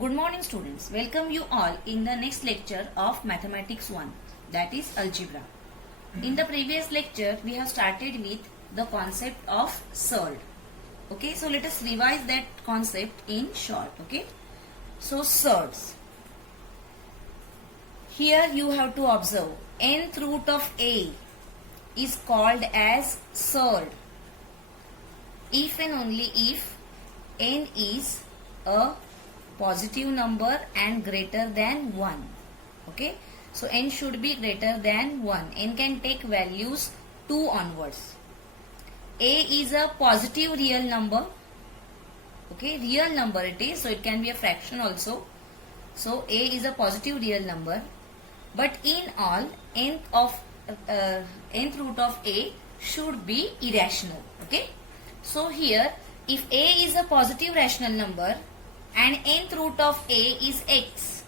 Good morning students. Welcome you all in the next lecture of Mathematics 1, that is Algebra. In the previous lecture we have started with the concept of surd. Okay, so let us revise that concept in short. Okay, so surds. Here you have to observe nth root of a is called as surd if and only if n is a positive number and greater than 1. Okay, so n should be greater than 1. N can take values 2 onwards. A is a positive real number. Okay, real number it is, so it can be a fraction also. So a is a positive real number, but in all nth root of a should be irrational. Okay, so here if a is a positive rational number and nth root of a is x,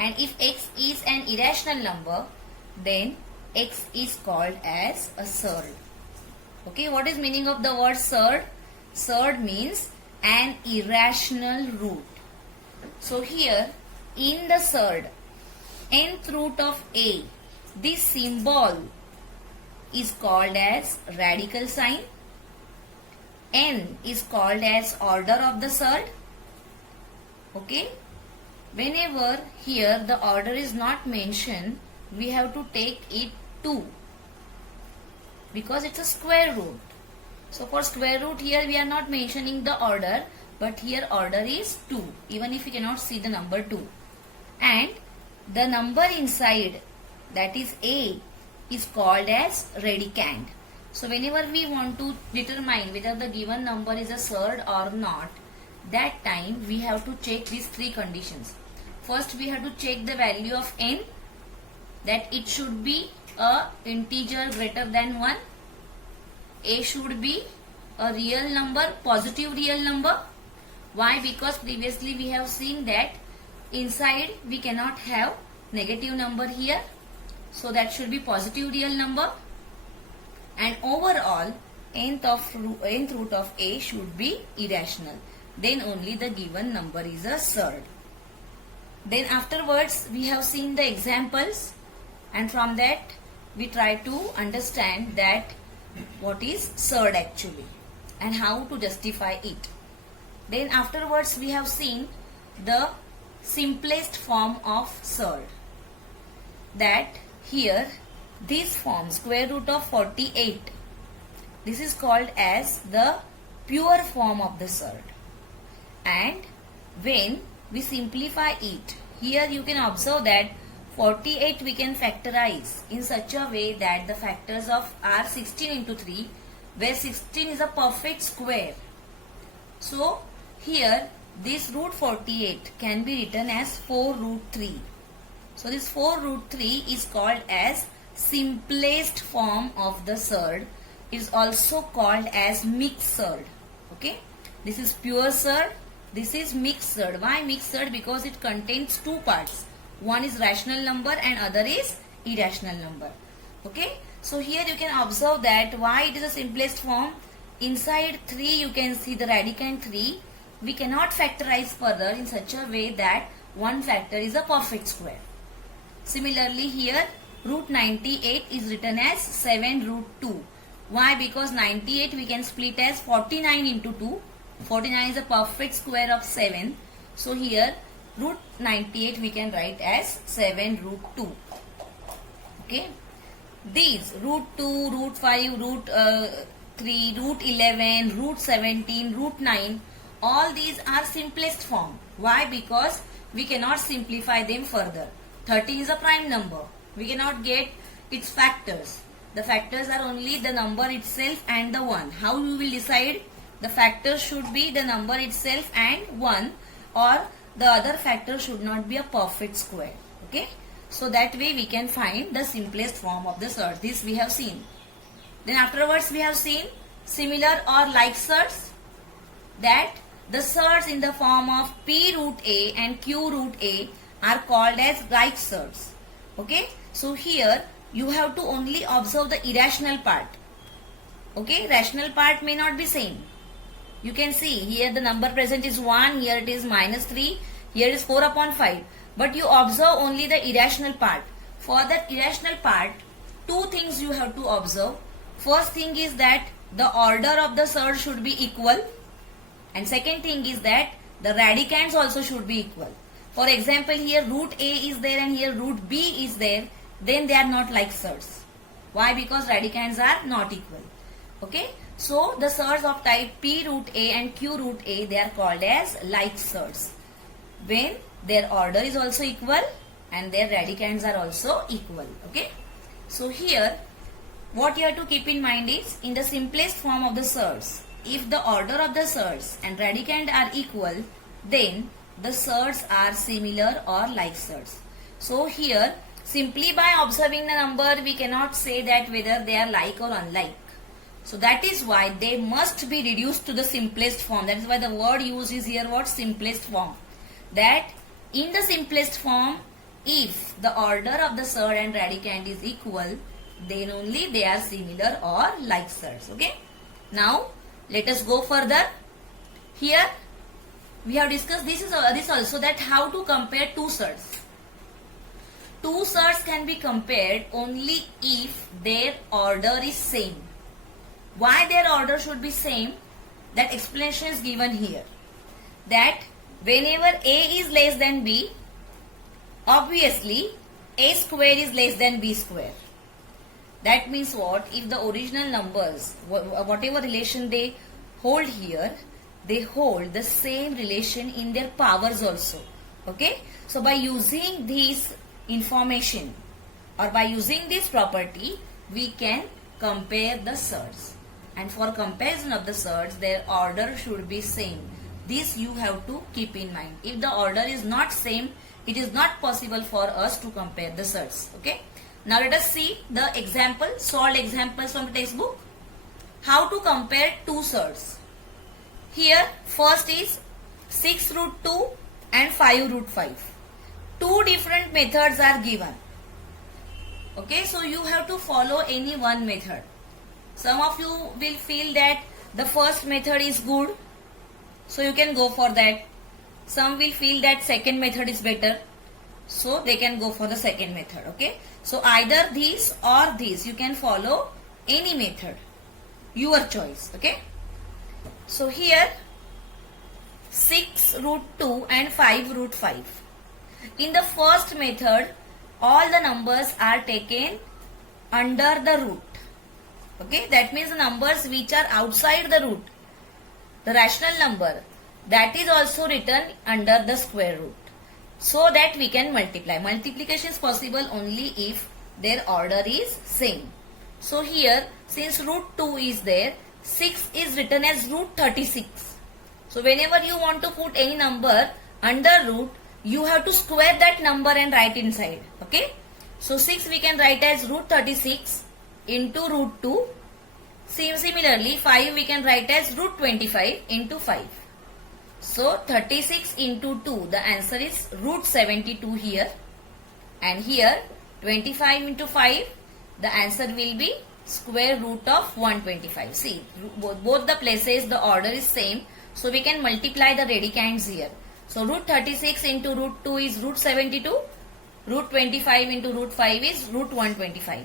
and if x is an irrational number, then x is called as a surd. Okay, what is meaning of the word surd? Surd means an irrational root. So here in the surd, nth root of a, this symbol is called as radical sign. N is called as order of the surd. Okay, whenever here the order is not mentioned, we have to take it 2 because it's a square root. So for square root here we are not mentioning the order, but here order is 2 even if we cannot see the number 2, and the number inside, that is a, is called as radicand. So whenever we want to determine whether the given number is a surd or not, that time we have to check these 3 conditions. First we have to check the value of n, that it should be a integer greater than 1. A should be a real number, positive real number. Why? Because previously we have seen that inside we cannot have negative number here, so that should be positive real number, and overall nth root of a should be irrational. Then only the given number is a surd. Then afterwards we have seen the examples, and from that we try to understand that what is surd actually and how to justify it. Then afterwards we have seen the simplest form of surd, that here this form square root of 48, this is called as the pure form of the surd. And when we simplify it, here you can observe that 48 we can factorize in such a way that the factors of are 16 into 3, where 16 is a perfect square. So here this root 48 can be written as 4 root 3. So this 4 root 3 is called as simplest form of the surd. It is also called as mixed surd. Okay, this is pure surd. This is mixed surd. Why mixed surd? Because it contains 2 parts. One is rational number and other is irrational number. Okay. So here you can observe that why it is the simplest form. Inside 3 you can see the radicand 3. We cannot factorize further in such a way that one factor is a perfect square. Similarly here root 98 is written as 7 root 2. Why? Because 98 we can split as 49 into 2. 49 is a perfect square of 7. So here root 98 we can write as 7 root 2. Okay. These root 2, root 5, root 3, root 11, root 17, root 9, all these are simplest form. Why? Because we cannot simplify them further. 13 is a prime number. We cannot get its factors. The factors are only the number itself and the 1. How you will decide? The factor should be the number itself and 1, or the other factor should not be a perfect square. Okay. So that way we can find the simplest form of the surd. This we have seen. Then afterwards we have seen similar or like surds, that the surds in the form of p root a and q root a are called as like surds. Okay. So here you have to only observe the irrational part. Okay. Rational part may not be same. You can see here the number present is 1, here it is -3, Here is 4 upon 5. But you observe only the irrational part. For that irrational part, two things you have to observe. First thing is that the order of the surds should be equal. And second thing is that the radicands also should be equal. For example, here root A is there and here root B is there. Then they are not like surds. Why? Because radicands are not equal. Okay. So the surds of type P root A and Q root A, they are called as like surds, when their order is also equal and their radicands are also equal. Okay. So here what you have to keep in mind is, in the simplest form of the surds, if the order of the surds and radicand are equal, then the surds are similar or like surds. So here simply by observing the number we cannot say that whether they are like or unlike. So that is why they must be reduced to the simplest form. That is why the word used is here what? Simplest form. That in the simplest form, if the order of the surd and radicand is equal, then only they are similar or like surds. Okay. Now let us go further. Here we have discussed this also, that how to compare two surds. Two surds can be compared only if their order is same. Why their order should be same? That explanation is given here. That whenever A is less than B, obviously A square is less than B square. That means what? If the original numbers, whatever relation they hold here, they hold the same relation in their powers also. Okay. So by using this information or by using this property, we can compare the surds. And for comparison of the surds, their order should be same. This you have to keep in mind. If the order is not same, it is not possible for us to compare the surds. Okay. Now let us see the example, solved examples from the textbook. How to compare two surds. Here first is 6 root 2 and 5 root 5. Two different methods are given. Okay, so you have to follow any one method. Some of you will feel that the first method is good, so you can go for that. Some will feel that second method is better, so they can go for the second method. Okay, so either this or this, you can follow any method, your choice. Okay, so here 6 root 2 and 5 root 5. In the first method, all the numbers are taken under the root. Okay, that means the numbers which are outside the root, the rational number, that is also written under the square root, so that we can multiply. Multiplication is possible only if their order is same. So here, since root 2 is there, 6 is written as root 36. So whenever you want to put any number under root, you have to square that number and write inside. Okay, so 6 we can write as root 36 into root 2. Similarly, 5 we can write as root 25 into 5. So 36 into 2, the answer is root 72 here. And here 25 into 5, the answer will be square root of 125. See, both the places the order is same, so we can multiply the radicands here. So root 36 into root 2 is root 72. Root 25 into root 5 is root 125.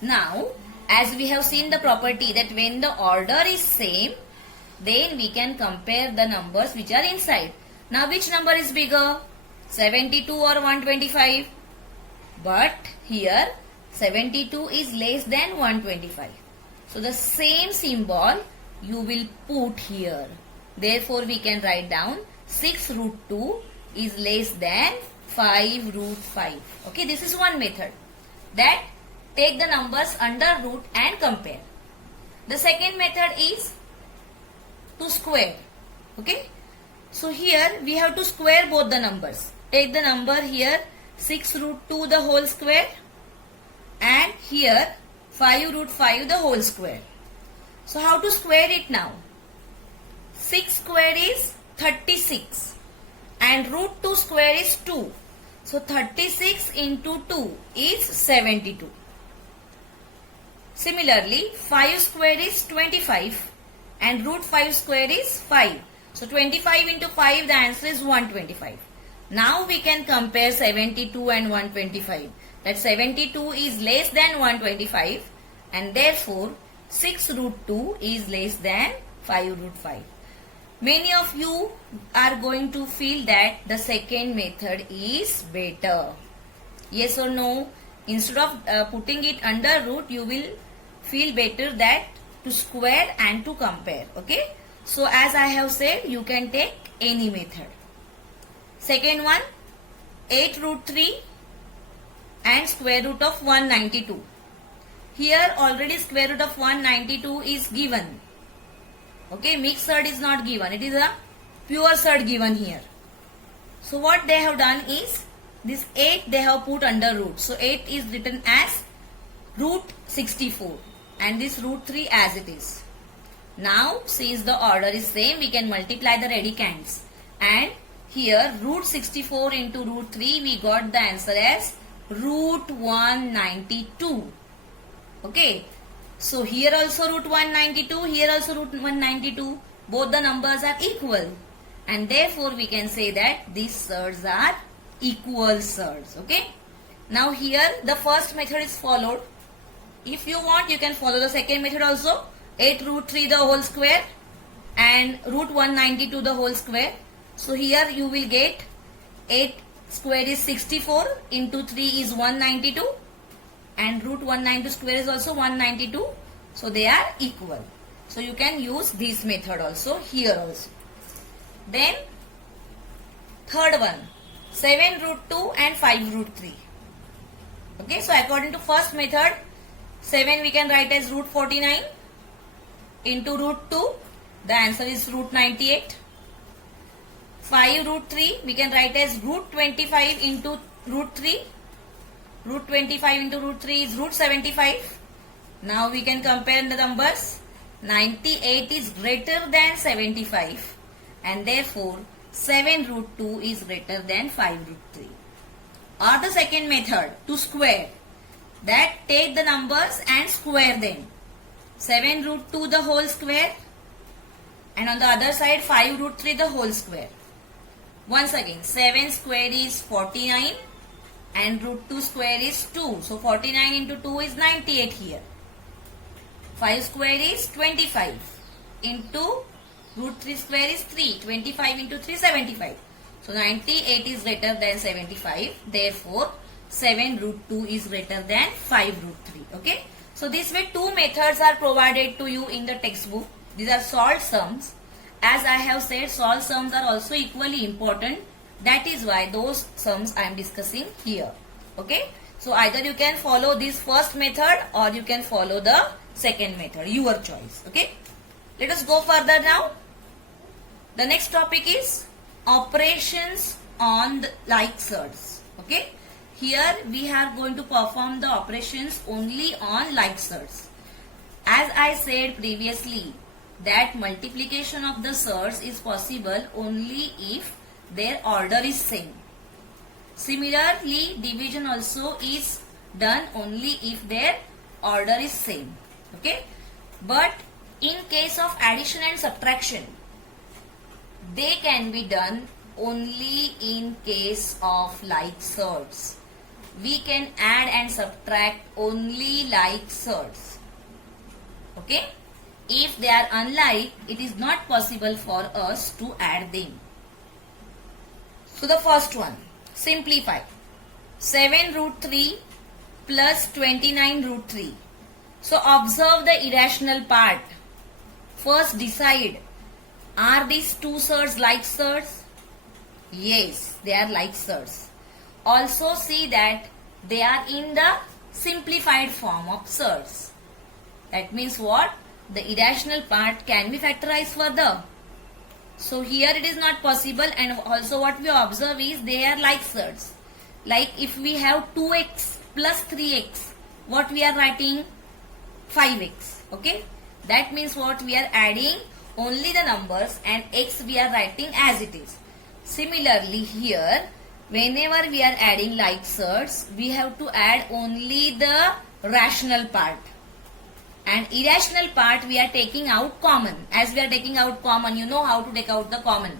Now, as we have seen the property that when the order is same, then we can compare the numbers which are inside. Now, which number is bigger? 72 or 125? But here 72 is less than 125. So, the same symbol you will put here. Therefore, we can write down 6 root 2 is less than 5 root 5. Okay, this is one method. That take the numbers under root and compare. The second method is to square. Okay, so here we have to square both the numbers. Take the number here 6 root 2 the whole square and here 5 root 5 the whole square. So how to square it now? 6 square is 36 and root 2 square is 2. So 36 into 2 is 72. Similarly, 5 square is 25 and root 5 square is 5. So 25 into 5, the answer is 125. Now we can compare 72 and 125. That 72 is less than 125 and therefore 6 root 2 is less than 5 root 5. Many of you are going to feel that the second method is better. Yes or no? Instead of putting it under root, you will feel better that to square and to compare. Okay? So as I have said, you can take any method. Second one, 8 root 3 and square root of 192. Here already square root of 192 is given. Okay, mixed surd is not given. It is a pure surd given here. So what they have done is, this 8 they have put under root. So 8 is written as root 64 and this root 3 as it is. Now since the order is same, we can multiply the radicands. And here root 64 into root 3, we got the answer as root 192. Okay. So here also root 192, here also root 192. Both the numbers are equal. And therefore we can say that these surds are equal surds. Okay. Now here the first method is followed. If you want, you can follow the second method also. 8 root 3 the whole square and root 192 the whole square. So here you will get 8 square is 64 into 3 is 192 and root 192 square is also 192. So they are equal. So you can use this method also here also. Then third one, 7 root 2 and 5 root 3. Okay, so according to first method, 7 we can write as root 49 into root 2. The answer is root 98. 5 root 3 we can write as root 25 into root 3. Root 25 into root 3 is root 75. Now we can compare the numbers. 98 is greater than 75 and therefore 7 root 2 is greater than 5 root 3. Or the second method, to square. That take the numbers and square them. 7 root 2 the whole square and on the other side 5 root 3 the whole square. Once again, 7 square is 49 and root 2 square is 2. So 49 into 2 is 98 here. 5 square is 25 into root 3 square is 3. 25 into 3 75. So 98 is greater than 75. Therefore 7 root 2 is greater than 5 root 3. Okay. So this way 2 methods are provided to you in the textbook. These are solved sums. As I have said, solved sums are also equally important. That is why those sums I am discussing here. Okay. So either you can follow this first method or you can follow the second method. Your choice. Okay. Let us go further now. The next topic is operations on the like surds. Okay. Here we are going to perform the operations only on like surds. As I said previously, that multiplication of the surds is possible only if their order is same. Similarly, division also is done only if their order is same. Okay. But in case of addition and subtraction, they can be done only in case of like surds. We can add and subtract only like surds. Okay. If they are unlike, it is not possible for us to add them. So the first one, simplify. 7 root 3 plus 29 root 3. So observe the irrational part. First decide, are these two surds like surds? Yes, they are like surds. Also see that they are in the simplified form of surds. That means what? The irrational part can be factorized further. So here it is not possible, and also what we observe is they are like surds. Like if we have 2x plus 3x, what we are writing? 5x. Okay. That means what? We are adding only the numbers and x we are writing as it is. Similarly here, whenever we are adding like surds, we have to add only the rational part. And irrational part we are taking out common. As we are taking out common, you know how to take out the common.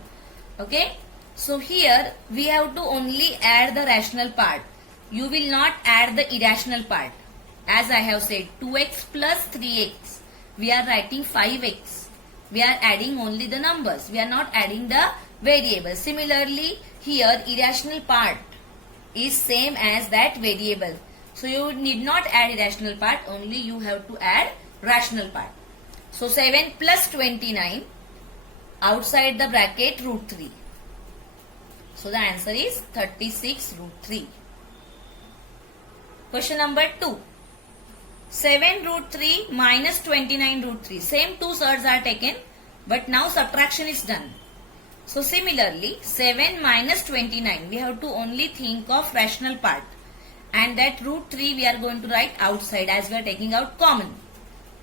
Okay. So here we have to only add the rational part. You will not add the irrational part. As I have said, 2x plus 3x. We are writing 5x. We are adding only the numbers. We are not adding the variable. Similarly, here irrational part is same as that variable. So you need not add irrational part. Only you have to add rational part. So 7 plus 29 outside the bracket root 3. So the answer is 36 root 3. Question number 2. 7 root 3 minus 29 root 3. Same two surds are taken, but now subtraction is done. So similarly, 7 minus 29, we have to only think of rational part. And that root 3 we are going to write outside as we are taking out common.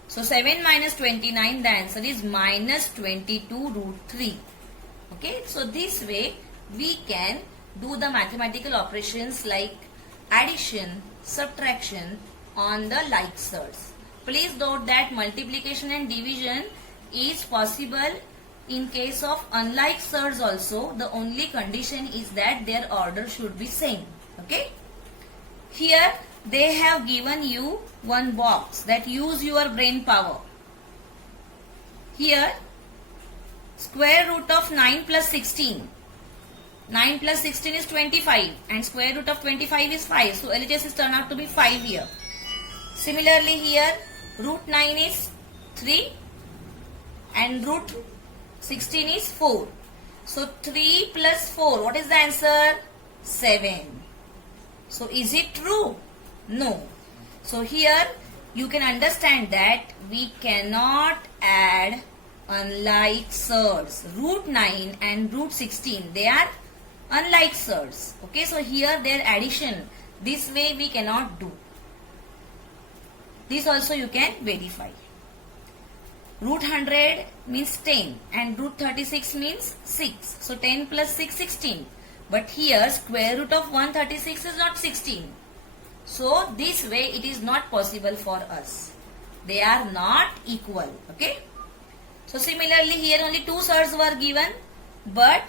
So 7 minus 29, the answer is minus 22 root 3. Okay, so this way we can do the mathematical operations like addition, subtraction on the like surds. Please note that multiplication and division is possible in case of unlike surds also. The only condition is that their order should be same. Okay. Here they have given you one box that use your brain power. Here square root of 9 plus 16. 9 plus 16 is 25 and square root of 25 is 5. So LHS is turned out to be 5 here. Similarly here root 9 is 3 and root 16 is 4. So 3 plus 4, what is the answer? 7. So is it true? No. So here you can understand that we cannot add unlike surds. Root 9 and root 16, they are unlike surds. Okay, so here their addition, this way we cannot do. This also you can verify. Root 100 means 10 and root 36 means 6. So 10 plus 6, 16. But here square root of 136 is not 16. So this way it is not possible for us. They are not equal. Okay. So similarly here only two surds were given, but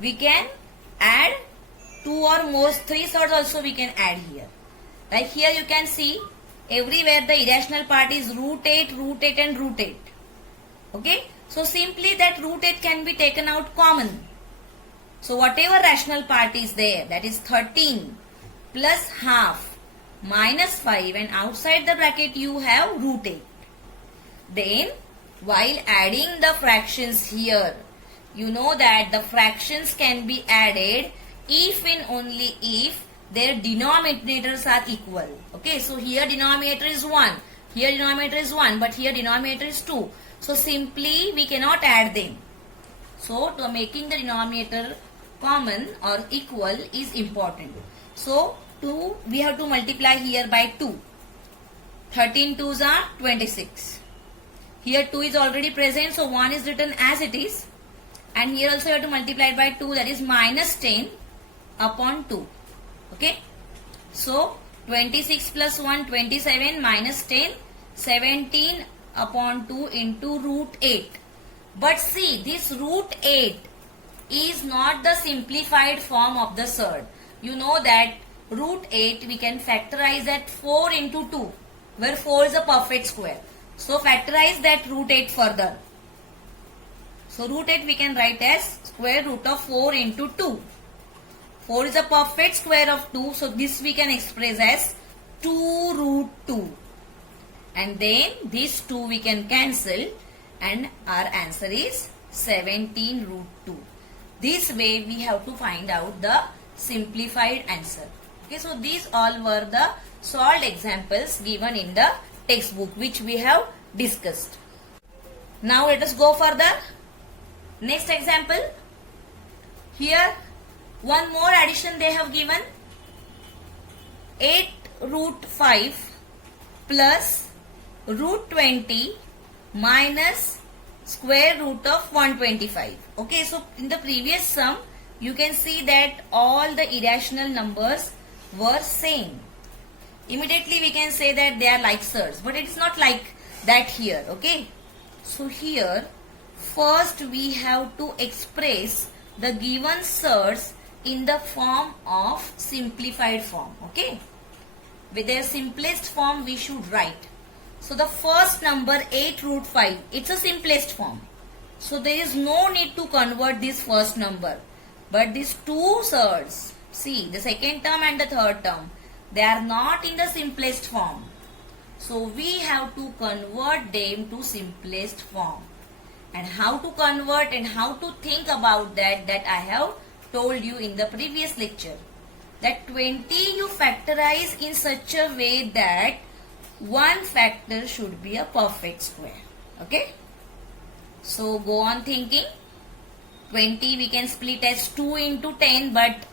we can add two or more, three surds also we can add here. Like here you can see everywhere the irrational part is root 8, root 8 and root 8. Okay. So simply that root 8 can be taken out common. So whatever rational part is there, that is 13 plus half minus 5 and outside the bracket you have root 8. Then while adding the fractions here, you know that the fractions can be added if and only if their denominators are equal. Okay, so here denominator is 1, here denominator is 1, but here denominator is 2. So simply we cannot add them. So to making the denominator common or equal is important. So 2 we have to multiply here by 2. 13 2s are 26. Here 2 is already present, so 1 is written as it is. And here also you have to multiply it by 2, that is minus 10 upon 2. Okay. So 26 plus 1, 27 minus 10, 17 upon 2 into root 8. But see, this root 8 is not the simplified form of the surd. You know that root 8 we can factorize at 4 into 2, where 4 is a perfect square. So factorize that root 8 further. So root 8 we can write as square root of 4 into 2. 4 is a perfect square of 2. So this we can express as 2 root 2. And then this 2 we can cancel and our answer is 17 root 2. This way we have to find out the simplified answer. Okay, so these all were the solved examples given in the textbook which we have discussed. Now let us go further. Next example. Here one more addition they have given. 8 root 5 plus root 20 minus square root of 125. Okay, so in the previous sum you can see that all the irrational numbers were same. Immediately we can say that they are like surds, but it is not like that here. Okay, so here first we have to express the given surds in the form of simplified form. Okay, with their simplest form we should write. So the first number 8 root 5, it's a simplest form. So there is no need to convert this first number. But these two surds, see the second term and the third term, they are not in the simplest form. So we have to convert them to simplest form. And how to convert and how to think about that I have told you in the previous lecture. That 20 you factorize in such a way that one factor should be a perfect square. Okay. So go on thinking. 20 we can split as 2 into 10, but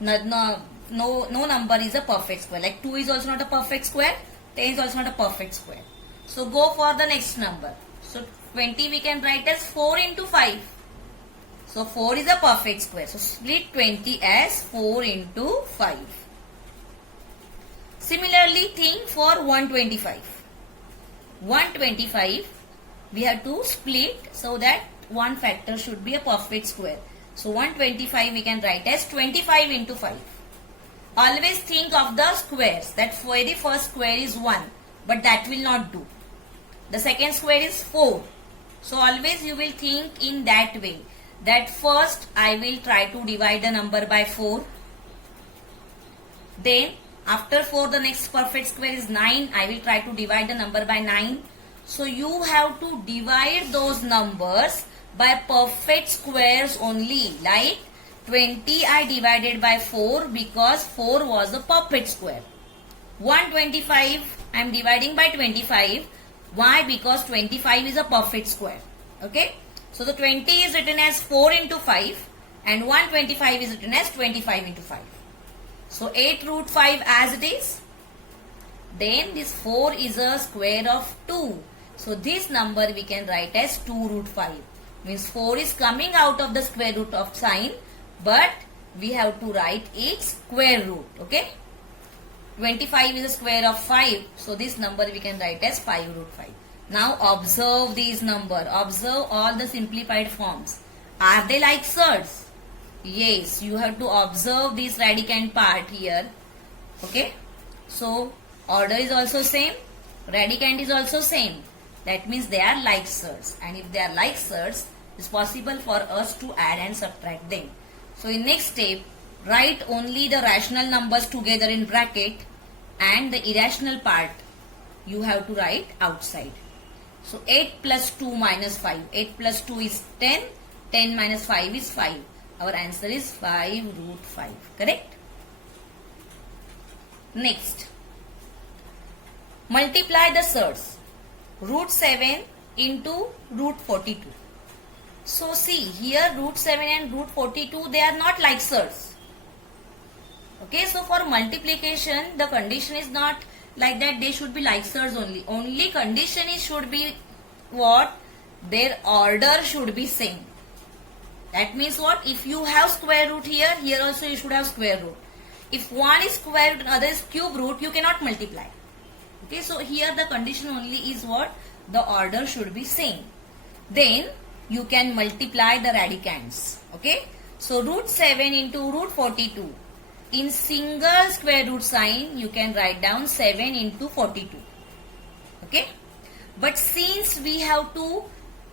no number is a perfect square. Like 2 is also not a perfect square, 10 is also not a perfect square. So go for the next number. So 20 we can write as 4 into 5. So 4 is a perfect square. So split 20 as 4 into 5. Similarly, think for 125. 125 we have to split so that one factor should be a perfect square. So 125 we can write as 25 into 5. Always think of the squares. That very first square is 1, but that will not do. The second square is 4. So always you will think in that way. That first I will try to divide the number by 4. Then after 4 the next perfect square is 9. I will try to divide the number by 9. So you have to divide those numbers by perfect squares only. Like 20 I divided by 4 because 4 was a perfect square. 125 I am dividing by 25. Why? Because 25 is a perfect square. Okay. So the 20 is written as 4 into 5 and 125 is written as 25 into 5. So 8 root 5 as it is. Then this 4 is a square of 2. So this number we can write as 2 root 5. Means 4 is coming out of the square root of sign, but we have to write its square root. Okay. 25 is a square of 5. So this number we can write as 5 root 5. Now observe these number. Observe all the simplified forms. Are they like surds? Yes, you have to observe this radicand part here. Okay. So order is also same. Radicand is also same. That means they are like surds. And if they are like surds, it's possible for us to add and subtract them. So in next step, write only the rational numbers together in bracket and the irrational part you have to write outside. So 8 plus 2 minus 5. 8 plus 2 is 10. 10 minus 5 is 5. Our answer is 5 root 5. Correct? Next. Multiply the surds. Root 7 into root 42. So see here root 7 and root 42, they are not like surds. Okay, so for multiplication the condition is not like that they should be like surds only. Only condition is should be what? Their order should be same. That means what? If you have square root here, here also you should have square root. If one is square root and other is cube root, you cannot multiply. Okay, so here the condition only is what? The order should be same. Then you can multiply the radicands. Okay, so root 7 into root 42. In single square root sign, you can write down 7 into 42. Okay, but since we have to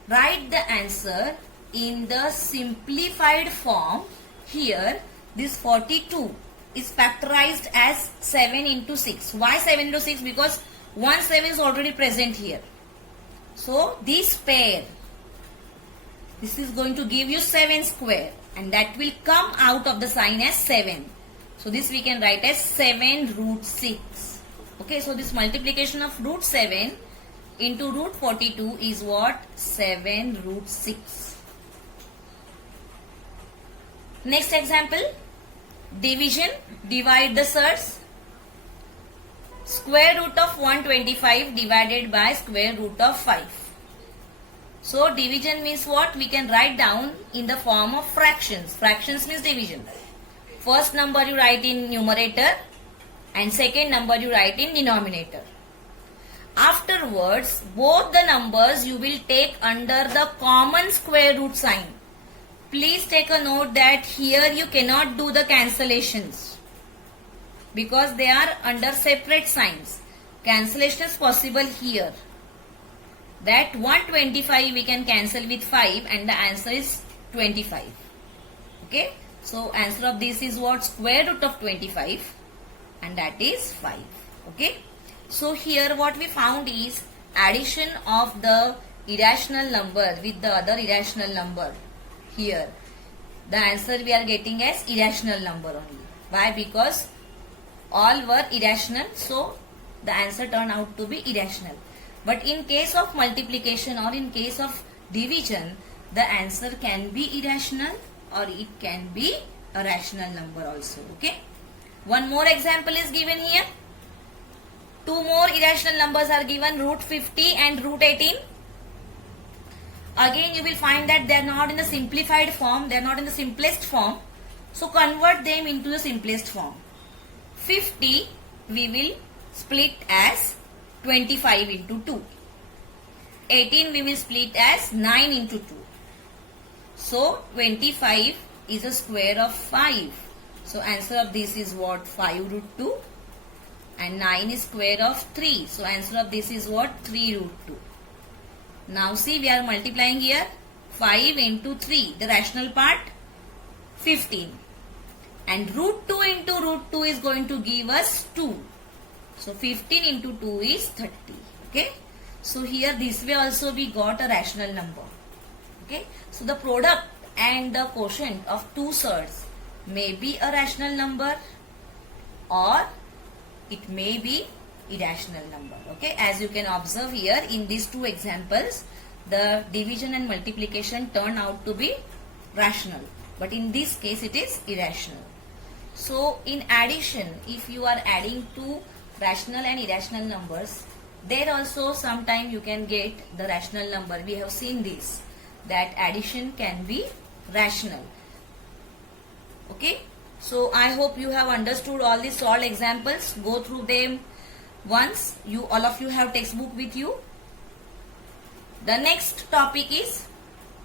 write the answer in the simplified form, here this 42 is factorized as 7 into 6. Why 7 into 6? Because 1 7 is already present here. So this pair, this is going to give you 7 square and that will come out of the sign as 7. So this we can write as 7 root 6. Okay, so this multiplication of root 7 into root 42 is what? 7 root 6. Next example, division. Divide the surds. Square root of 125 divided by square root of 5. So division means what? We can write down in the form of fractions. Fractions means division. First number you write in numerator and second number you write in denominator. Afterwards, both the numbers you will take under the common square root sign. please take a note that here you cannot do the cancellations because they are under separate signs. Cancellation is possible here. That 125 we can cancel with 5 and the answer is 25. Okay. So answer of this is what? Square root of 25 and that is 5. Okay. So here what we found is addition of the irrational number with the other irrational number. Here the answer we are getting as irrational number only. Why? Because all were irrational, so the answer turned out to be irrational. But in case of multiplication or in case of division, the answer can be irrational or it can be a rational number also. Okay. One more example is given here. Two more irrational numbers are given, root 50 and root 18. Again you will find that they are not in the simplified form, they are not in the simplest form. So convert them into the simplest form. 50 we will split as 25 into 2. 18 we will split as 9 into 2. So 25 is a square of 5. So answer of this is what? 5 root 2. And 9 is square of 3. So answer of this is what? 3 root 2. Now see, we are multiplying here. 5 into 3. The rational part 15. And root 2 into root 2 is going to give us 2. So 15 into 2 is 30. Okay. So here this way also we got a rational number. Okay. So the product and the quotient of two surds may be a rational number or it may be irrational number. Okay. As you can observe here in these two examples, the division and multiplication turn out to be rational. But in this case it is irrational. So in addition, if you are adding two rational and irrational numbers, there also sometime you can get the rational number. We have seen this, that addition can be rational. Okay. So I hope you have understood all these solved examples. Go through them once. All of you have textbook with you. The next topic is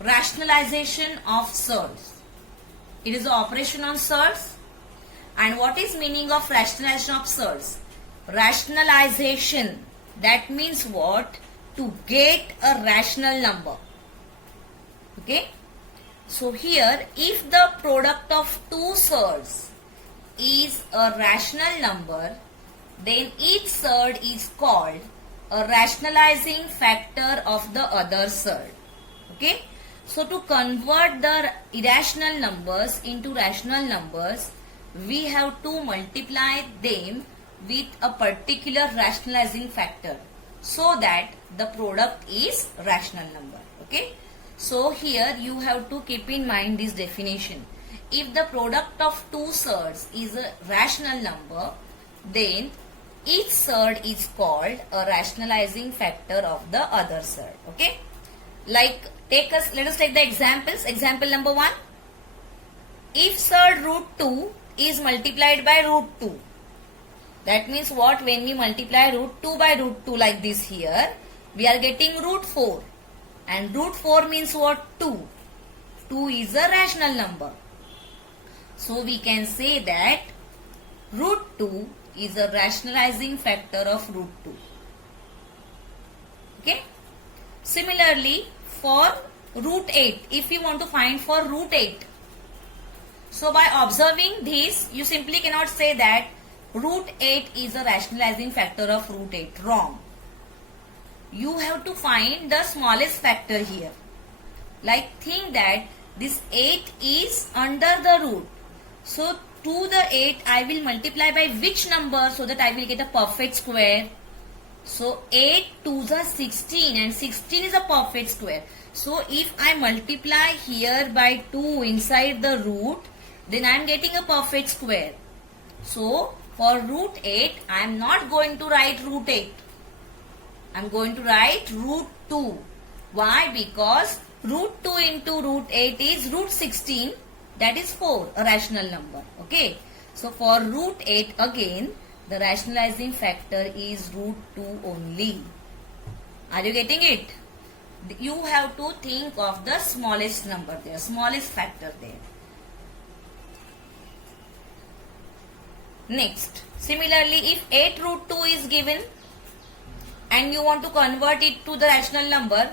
rationalization of surds. It is the operation on surds. And what is meaning of rationalization of surds? Rationalization, that means what? To get a rational number. Okay. So here, if the product of two surds is a rational number, then each surd is called a rationalizing factor of the other surd. Okay. So to convert the irrational numbers into rational numbers, we have to multiply them with a particular rationalizing factor so that the product is rational number. Okay. So here you have to keep in mind this definition. If the product of two surds is a rational number, then each surd is called a rationalizing factor of the other surd. Okay. Like let us take the examples. Example number 1. If surd root 2 is multiplied by root 2. That means what? When we multiply root 2 by root 2 like this here, we are getting root 4. And root 4 means what? 2. 2 is a rational number. So we can say that root 2 is a rationalizing factor of root 2. Okay. Similarly, for root 8, if we want to find for root 8, so by observing this, you simply cannot say that root 8 is a rationalizing factor of root 8. Wrong. You have to find the smallest factor here. Like think that this 8 is under the root. So to the 8 I will multiply by which number so that I will get a perfect square. So 8 to the 16 and 16 is a perfect square. So if I multiply here by 2 inside the root, then I am getting a perfect square. So for root 8, I am not going to write root 8. I am going to write root 2. Why? Because root 2 into root 8 is root 16. That is 4, a rational number. Okay. So for root 8 again, the rationalizing factor is root 2 only. Are you getting it? you have to think of the smallest number there, smallest factor there. Next, similarly, if 8 root 2 is given and you want to convert it to the rational number,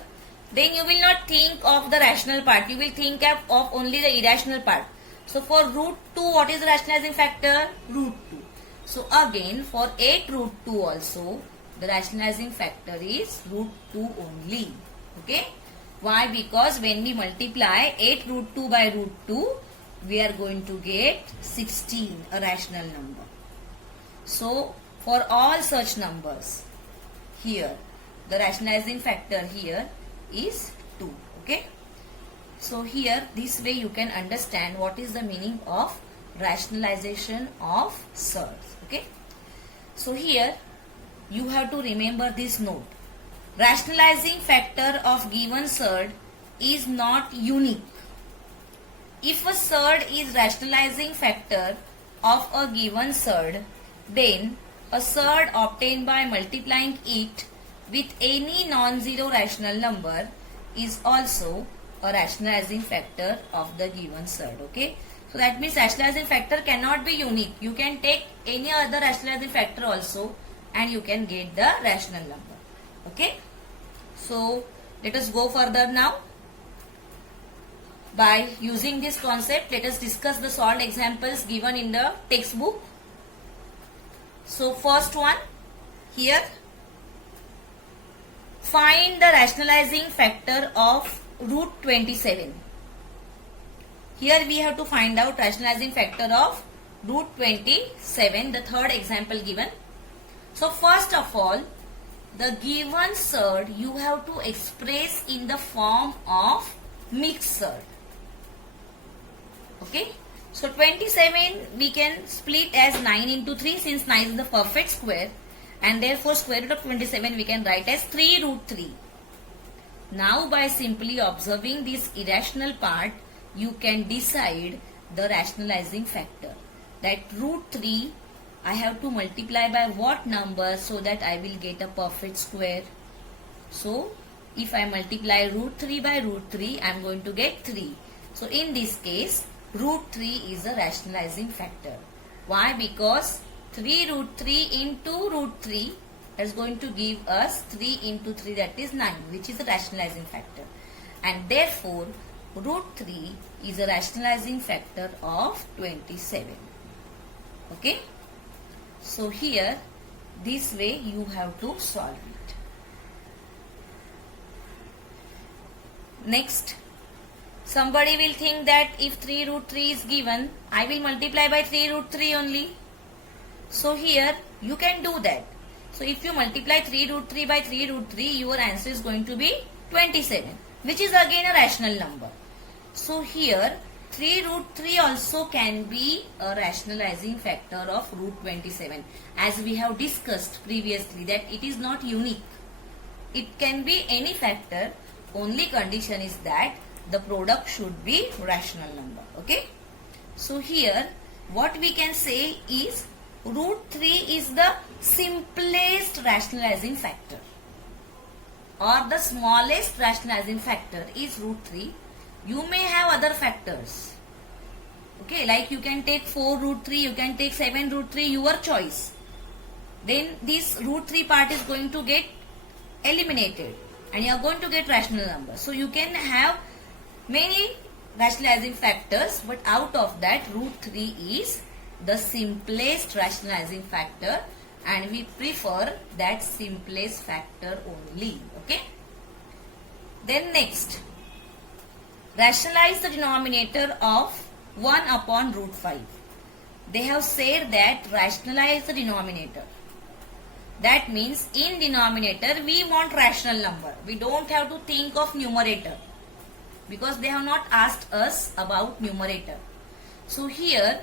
then you will not think of the rational part. You will think of only the irrational part. So for root 2, what is the rationalizing factor? Root 2. So again, for 8 root 2 also, the rationalizing factor is root 2 only. Okay? Why? Because when we multiply 8 root 2 by root 2, we are going to get 16, a rational number. So for all such numbers, here, the rationalizing factor here is 2. Okay? So here, this way you can understand what is the meaning of rationalization of surds. Okay? So here, you have to remember this note. Rationalizing factor of given surd is not unique. If a surd is rationalizing factor of a given surd, then a surd obtained by multiplying it with any non-zero rational number is also a rationalizing factor of the given surd. Okay? So that means rationalizing factor cannot be unique. You can take any other rationalizing factor also and you can get the rational number. Okay? So let us go further now. By using this concept, let us discuss the solved examples given in the textbook. So first one, here, find the rationalizing factor of root 27. Here we have to find out rationalizing factor of root 27, the third example given. So first of all, the given surd you have to express in the form of mixed surd. Okay? So 27 we can split as 9 into 3 since 9 is the perfect square, and therefore square root of 27 we can write as 3 root 3. Now by simply observing this irrational part, you can decide the rationalizing factor. That root 3 I have to multiply by what number so that I will get a perfect square. So if I multiply root 3 by root 3, I am going to get 3. So in this case, root 3 is a rationalizing factor. Why? Because 3 root 3 into root 3 is going to give us 3 into 3, that is 9, which is a rationalizing factor. And therefore, root 3 is a rationalizing factor of 27. Okay? So here, this way you have to solve it. Next, somebody will think that if 3 root 3 is given, I will multiply by 3 root 3 only. So here, you can do that. So if you multiply 3 root 3 by 3 root 3, your answer is going to be 27, which is again a rational number. So here, 3 root 3 also can be a rationalizing factor of root 27, as we have discussed previously that it is not unique. It can be any factor, only condition is that the product should be rational number. Okay? So here, what we can say is root 3 is the simplest rationalizing factor, or the smallest rationalizing factor is root 3. You may have other factors. Okay, like you can take 4 root 3, you can take 7 root 3, your choice. Then this root 3 part is going to get eliminated and you are going to get rational number. So you can have many rationalizing factors, but out of that root 3 is the simplest rationalizing factor and we prefer that simplest factor only. Okay. Then next, rationalize the denominator of 1 upon root 5. They have said that rationalize the denominator. That means in denominator we want rational number. We don't have to think of numerator because they have not asked us about numerator. So here,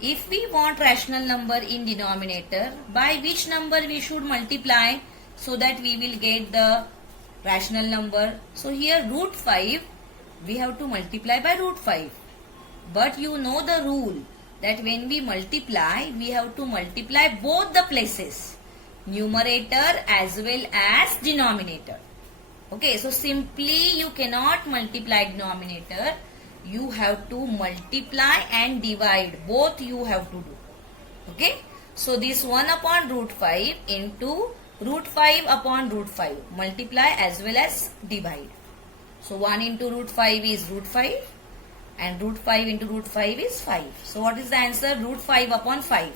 if we want rational number in denominator, by which number we should multiply so that we will get the rational number? So here root 5, we have to multiply by root 5. But you know the rule that when we multiply, we have to multiply both the places, numerator as well as denominator. Okay, so simply you cannot multiply denominator. You have to multiply and divide. Both you have to do. Okay, so this 1 upon root 5 into root 5 upon root 5. Multiply as well as divide. So 1 into root 5 is root 5 and root 5 into root 5 is 5. So what is the answer? Root 5 upon 5.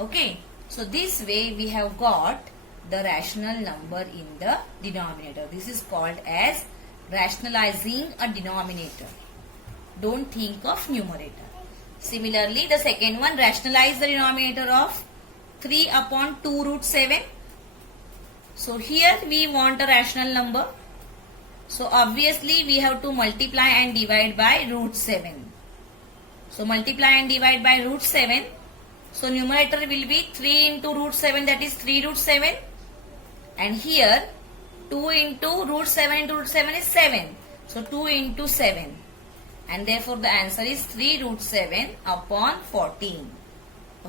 Okay, so this way we have got the rational number in the denominator. This is called as rationalizing a denominator. Don't think of numerator. Similarly, the second one, rationalize the denominator of 3 upon 2 root 7. So here we want a rational number. So obviously we have to multiply and divide by root 7. So multiply and divide by root 7. So numerator will be 3 into root 7, that is 3 root 7. And here 2 into root 7 into root 7 is 7. So 2 into 7. And therefore the answer is 3 root 7 upon 14.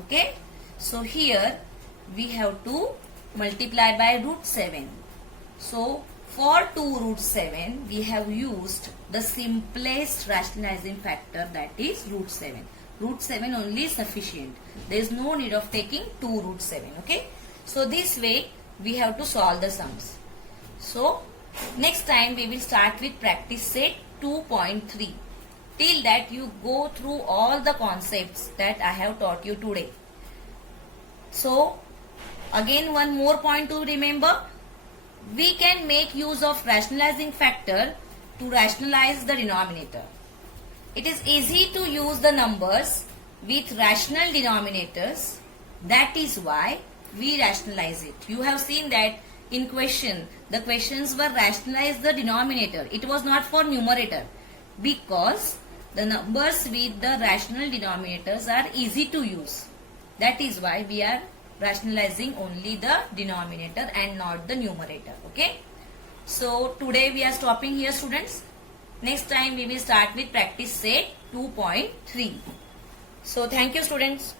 Okay. So here we have to multiply by root 7. So for 2 root 7 we have used the simplest rationalizing factor, that is root 7. Root 7 only is sufficient. There is no need of taking 2 root 7. Okay. So this way we have to solve the sums. So next time we will start with practice set 2.3. Till that you go through all the concepts that I have taught you today. So again one more point to remember. We can make use of rationalizing factor to rationalize the denominator. It is easy to use the numbers with rational denominators. That is why we rationalize it. You have seen that in question, the questions were rationalize the denominator. It was not for numerator, because the numbers with the rational denominators are easy to use. That is why we are rationalizing only the denominator and not the numerator. Okay. So today we are stopping here, students. Next time we will start with practice set 2.3. So thank you, students.